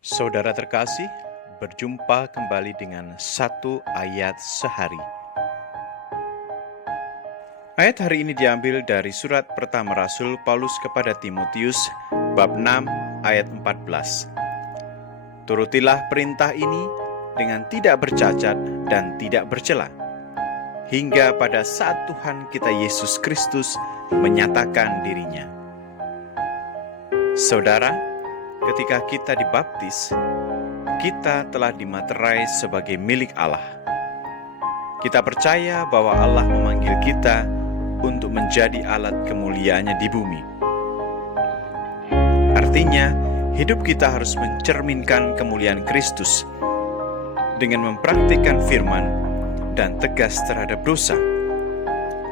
Saudara terkasih, berjumpa kembali dengan satu ayat sehari. Ayat hari ini diambil dari surat pertama Rasul Paulus kepada Timotius, bab 6 ayat 14. Turutilah perintah ini dengan tidak bercacat dan tidak bercela, hingga pada saat Tuhan kita Yesus Kristus menyatakan dirinya. Saudara, ketika kita dibaptis, kita telah dimaterai sebagai milik Allah. Kita percaya bahwa Allah memanggil kita untuk menjadi alat kemuliaannya di bumi. Artinya, hidup kita harus mencerminkan kemuliaan Kristus dengan mempraktikkan firman dan tegas terhadap dosa,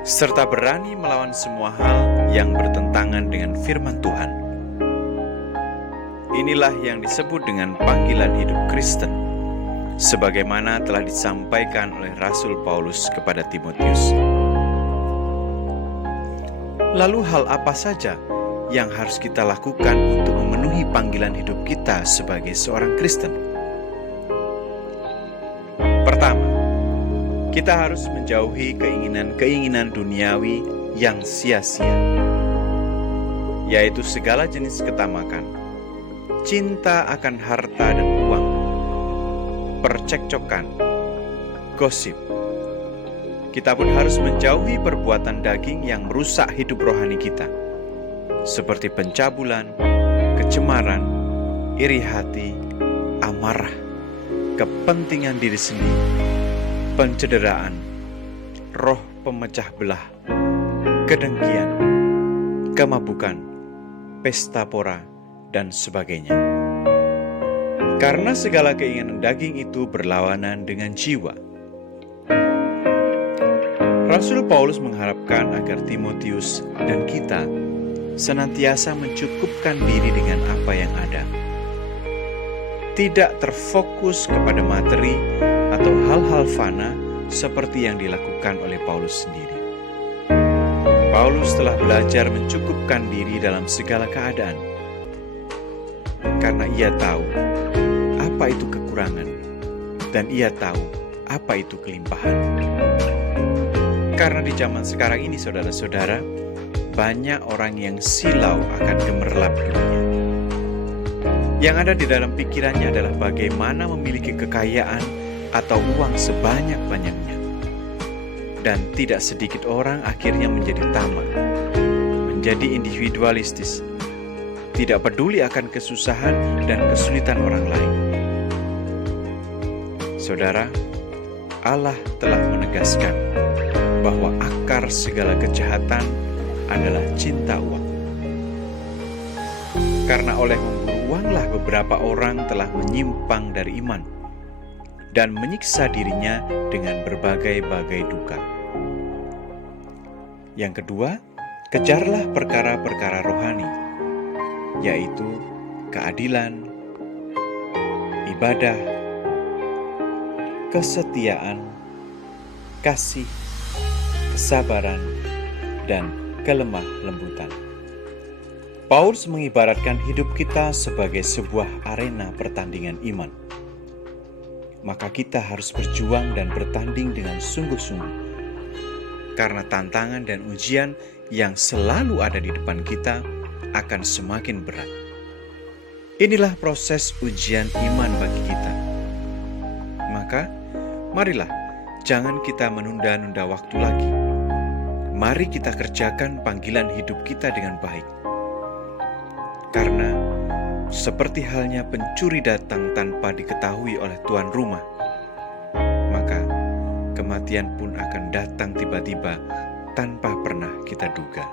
serta berani melawan semua hal yang bertentangan dengan firman Tuhan. Inilah yang disebut dengan panggilan hidup Kristen, sebagaimana telah disampaikan oleh Rasul Paulus kepada Timotius. Lalu hal apa saja yang harus kita lakukan untuk memenuhi panggilan hidup kita sebagai seorang Kristen? Pertama, kita harus menjauhi keinginan-keinginan duniawi yang sia-sia, yaitu segala jenis ketamakan, cinta akan harta dan uang, percekcokan, gosip. Kita pun harus menjauhi perbuatan daging yang merusak hidup rohani kita, seperti pencabulan, kecemaran, iri hati, amarah, kepentingan diri sendiri, pencederaan, roh pemecah belah, kedengkian, kemabukan, pesta pora, dan sebagainya. Karena segala keinginan daging itu berlawanan dengan jiwa. Rasul Paulus mengharapkan agar Timotius dan kita senantiasa mencukupkan diri dengan apa yang ada. Tidak terfokus kepada materi atau hal-hal fana seperti yang dilakukan oleh Paulus sendiri. Paulus telah belajar mencukupkan diri dalam segala keadaan, karena ia tahu apa itu kekurangan dan ia tahu apa itu kelimpahan. Karena di zaman sekarang ini, saudara-saudara, banyak orang yang silau akan gemerlap dunia. Yang ada di dalam pikirannya adalah bagaimana memiliki kekayaan atau uang sebanyak-banyaknya. Dan tidak sedikit orang akhirnya menjadi tamak, menjadi individualistis, tidak peduli akan kesusahan dan kesulitan orang lain. Saudara, Allah telah menegaskan bahwa akar segala kejahatan adalah cinta uang. Karena oleh memburu uanglah beberapa orang telah menyimpang dari iman dan menyiksa dirinya dengan berbagai-bagai duka. Yang kedua, kejarlah perkara-perkara rohani, yaitu keadilan, ibadah, kesetiaan, kasih, kesabaran, dan kelemah lembutan. Paulus mengibaratkan hidup kita sebagai sebuah arena pertandingan iman. Maka kita harus berjuang dan bertanding dengan sungguh-sungguh, karena tantangan dan ujian yang selalu ada di depan kita akan semakin berat. Inilah proses ujian iman bagi kita. Maka, marilah jangan kita menunda-nunda waktu lagi. Mari kita kerjakan panggilan hidup kita dengan baik. Karena seperti halnya pencuri datang tanpa diketahui oleh tuan rumah, maka kematian pun akan datang tiba-tiba tanpa pernah kita duga.